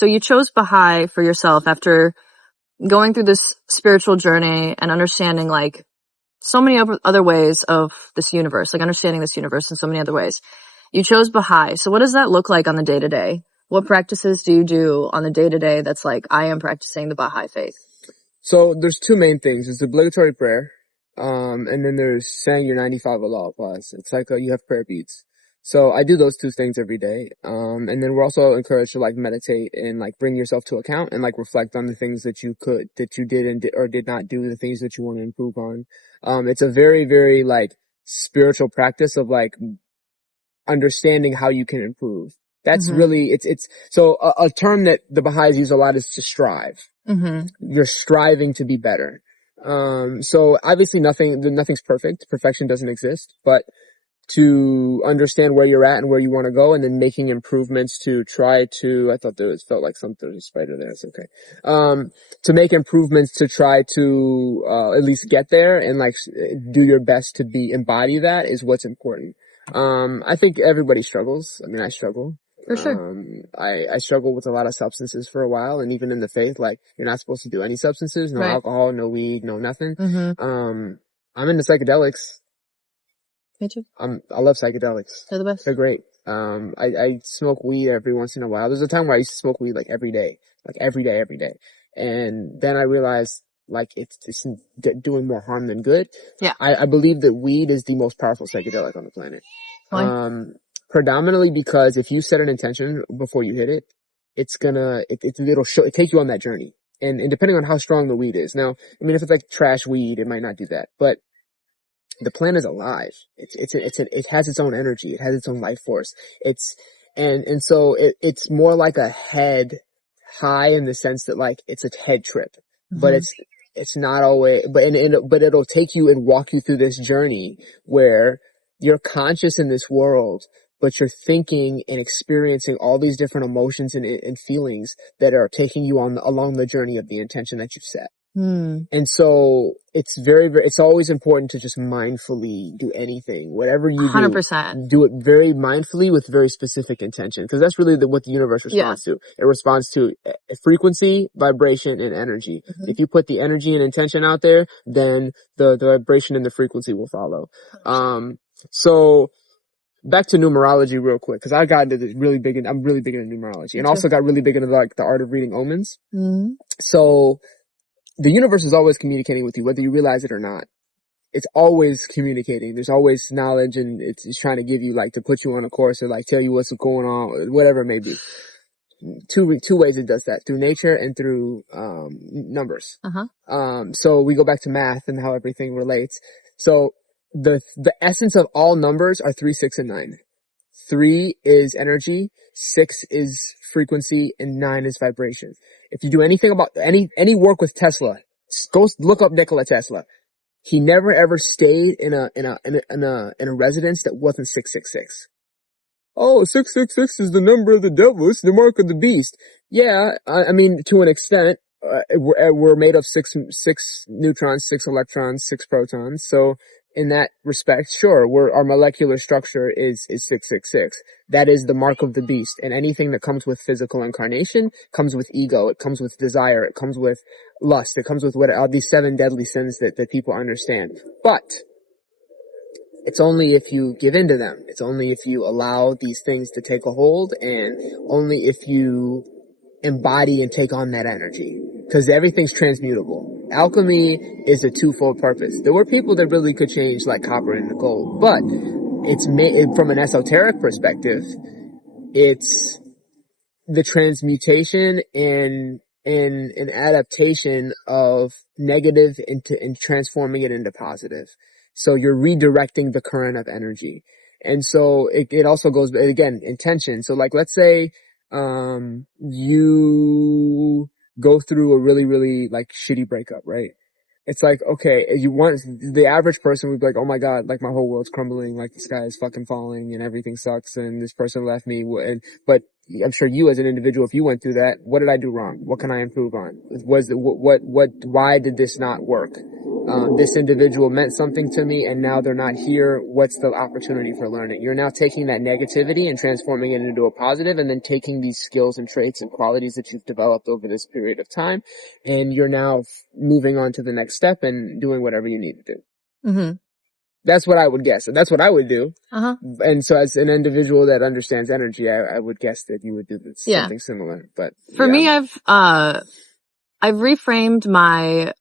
So you chose Bahai for yourself after going through this spiritual journey and understanding like so many other ways of this universe, like understanding this universe in so many other ways. You chose Bahai. So what does that look like on the day-to-day? What practices do you do on the day-to-day that's like, I am practicing the Bahai faith? So there's two main things. There's the obligatory prayer, and then there's saying your 95 Allah plus. It's like you have prayer beats. So I do those two things every day. And then we're also encouraged to like meditate and like bring yourself to account and like reflect on the things that you did and or did not do, the things that you want to improve on. It's a very, very like spiritual practice of like understanding how you can improve. That's really, so a term that the Baha'is use a lot is to strive. You're striving to be better. So obviously nothing's perfect. Perfection doesn't exist, but to understand where you're at and where you want to go and then making improvements to try to, I thought felt like something, there's a spider there. It's okay. To make improvements to try to, at least get there and like do your best to embody that is what's important. I think everybody struggles. I mean, I struggle. For sure. I struggled with a lot of substances for a while, and even in the faith, like, you're not supposed to do any substances, no alcohol, no weed, no nothing. I'm into psychedelics. Me too. I love psychedelics. They're the best. They're great. I smoke weed every once in a while. There's a time where I used to smoke weed like every day. And then I realized like it's doing more harm than good. Yeah. I believe that weed is the most powerful psychedelic on the planet. Why? Predominantly because if you set an intention before you hit it, it'll take you on that journey. And depending on how strong the weed is. Now, I mean, if it's like trash weed, it might not do that, but the plant is alive. It has its own energy. It has its own life force. So it's more like a head high in the sense that like it's a head trip, but it's not always, but it'll take you and walk you through this journey where you're conscious in this world, but you're thinking and experiencing all these different emotions and feelings that are taking you along the journey of the intention that you've set. And so it's it's always important to just mindfully do anything, whatever you 100%. do it very mindfully with very specific intention. Cause that's really what the universe responds to. It responds to frequency, vibration, and energy. If you put the energy and intention out there, then the vibration and the frequency will follow. So back to numerology real quick, cause I got into this I'm really big into numerology and also got really big into like the art of reading omens. So the universe is always communicating with you, whether you realize it or not. It's always communicating. There's always knowledge, and it's trying to give you, like, to put you on a course or, like, tell you what's going on, whatever it may be. Two ways it does that, through nature and through, numbers. So we go back to math and how everything relates. So the essence of all numbers are 3, 6, and 9. 3 is energy, 6 is frequency, and 9 is vibration. If you do anything about any work with Tesla, go look up Nikola Tesla. He never ever stayed in a residence that wasn't 666. Oh, 666 is the number of the devil. It's the mark of the beast. Yeah, I mean, to an extent, we're made of six neutrons, 6 electrons, 6 protons. So in that respect, sure, our molecular structure is 666. That is the mark of the beast. And anything that comes with physical incarnation comes with ego. It comes with desire. It comes with lust. It comes with what are these 7 deadly sins that people understand. But it's only if you give in to them. It's only if you allow these things to take a hold, and only if you embody and take on that energy. Because everything's transmutable. Alchemy is a twofold purpose. There were people that really could change like copper into gold, but it's from an esoteric perspective, it's the transmutation and an adaptation of negative and transforming it into positive. So you're redirecting the current of energy. And so it also goes, again, intention. So like, let's say, you go through a really, really like shitty breakup, right? It's like, okay, the average person would be like, oh my God, like my whole world's crumbling, like the sky is fucking falling and everything sucks and this person left me. But I'm sure you as an individual, if you went through that, what did I do wrong? What can I improve on? Why did this not work? this individual meant something to me and now they're not here. What's the opportunity for learning? You're now taking that negativity and transforming it into a positive, and then taking these skills and traits and qualities that you've developed over this period of time, and you're now moving on to the next step and doing whatever you need to do. Mm-hmm. That's what I would guess. That's what I would do. Uh-huh. And so as an individual that understands energy, I would guess that you would do something similar. But for me, I've reframed my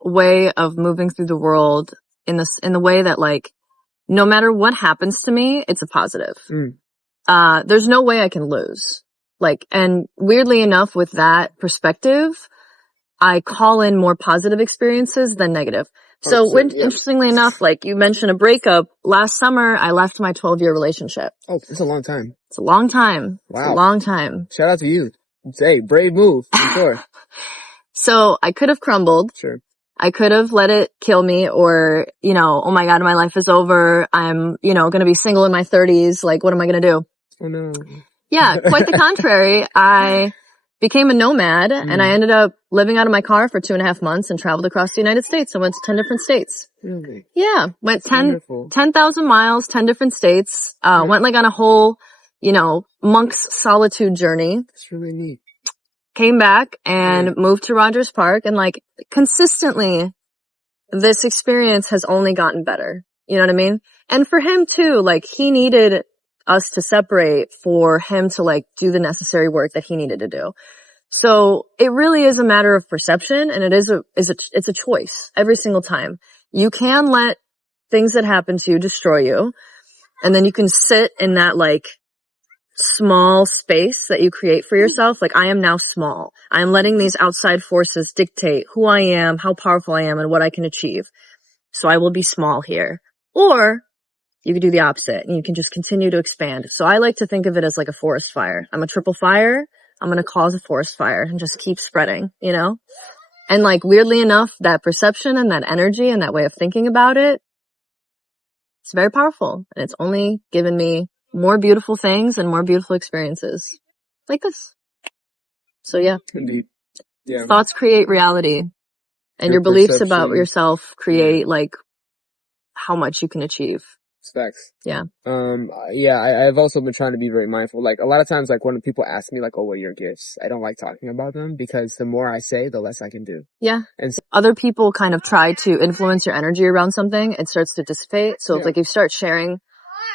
way of moving through the world in the way that, like, no matter what happens to me, it's a positive. There's no way I can lose. Like, and weirdly enough, with that perspective, I call in more positive experiences than negative. So interestingly enough, like you mentioned a breakup, last summer I left my 12-year relationship. Oh, it's a long time. It's a long time. Wow. It's a long time. Shout out to you. Hey, brave move, for sure. So I could have crumbled. Sure. I could have let it kill me, or, you know, oh my God, my life is over. I'm, you know, going to be single in my 30s. Like, what am I going to do? Oh no. Yeah, quite the contrary. I became a nomad, and I ended up living out of my car for 2.5 months and traveled across the United States. I went to 10 different states. Really? Yeah. Went 10,000 miles, 10 different states. Went like on a whole, you know, monk's solitude journey. That's really neat. Came back and moved to Rogers Park, and like consistently this experience has only gotten better. You know what I mean? And for him too, like he needed us to separate for him to like do the necessary work that he needed to do. So it really is a matter of perception, and it's a choice every single time. You can let things that happen to you destroy you, and then you can sit in that like small space that you create for yourself. Like, I am now small. I'm letting these outside forces dictate who I am, how powerful I am, and what I can achieve. So I will be small here. Or you could do the opposite and you can just continue to expand. So I like to think of it as like a forest fire. I'm a triple fire. I'm going to cause a forest fire and just keep spreading, you know? And like, weirdly enough, that perception and that energy and that way of thinking about it, it's very powerful. And it's only given me more beautiful things and more beautiful experiences like this. So yeah. Indeed. Yeah. Thoughts create reality, and your beliefs about yourself create like how much you can achieve. Facts. Yeah. I've also been trying to be very mindful. Like a lot of times, like when people ask me like, oh, what are your gifts? I don't like talking about them because the more I say, the less I can do. Yeah. And so, other people kind of try to influence your energy around something. It starts to dissipate. So if like you start sharing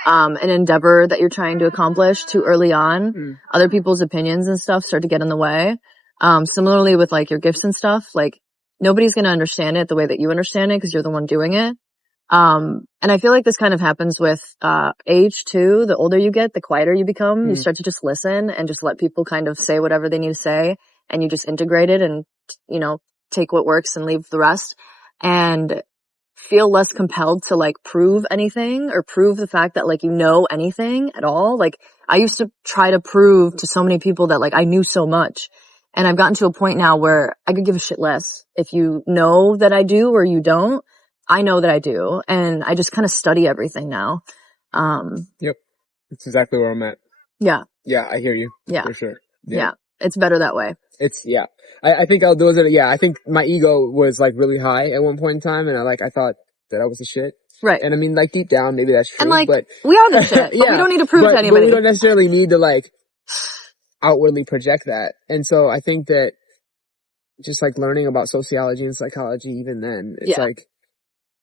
an endeavor that you're trying to accomplish too early on, other people's opinions and stuff start to get in the way. Similarly with like your gifts and stuff, like nobody's going to understand it the way that you understand it because you're the one doing it. And I feel like this kind of happens with age too. The older you get, the quieter you become. You start to just listen and just let people kind of say whatever they need to say, and you just integrate it and, you know, take what works and leave the rest, and feel less compelled to like prove anything or prove the fact that like you know anything at all. Like I used to try to prove to so many people that like I knew so much, and I've gotten to a point now where I could give a shit less if you know that I do or you don't. I know that I do, and I just kind of study everything now. Yep. That's exactly where I'm at. Yeah. Yeah, I hear you. Yeah. For sure. Yeah. It's better that way. I think I think my ego was like really high at one point in time, and I thought that I was the shit. Right. And I mean, like deep down, maybe that's true. And like, but we are the shit, but we don't need to prove to anybody. But we don't necessarily need to like outwardly project that. And so I think that just like learning about sociology and psychology, even then, it's like,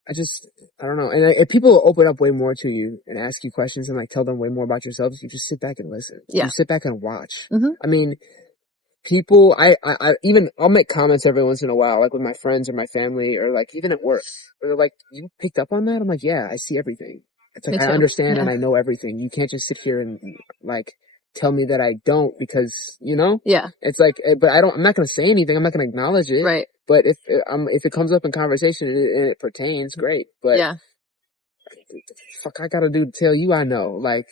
I don't know. And people open up way more to you and ask you questions and like tell them way more about yourselves. You just sit back and listen. Yeah. You sit back and watch. Mm-hmm. I mean, people, I'll make comments every once in a while, like with my friends or my family, or like even at work, where they're like, you picked up on that? I'm like, yeah, I see everything. It's like, I understand and I know everything. You can't just sit here and like tell me that I don't, because, you know? Yeah. It's like, but I'm not going to say anything. I'm not going to acknowledge it. Right. But if it comes up in conversation and it pertains, great. But yeah, fuck, I gotta do to tell you I know. Like,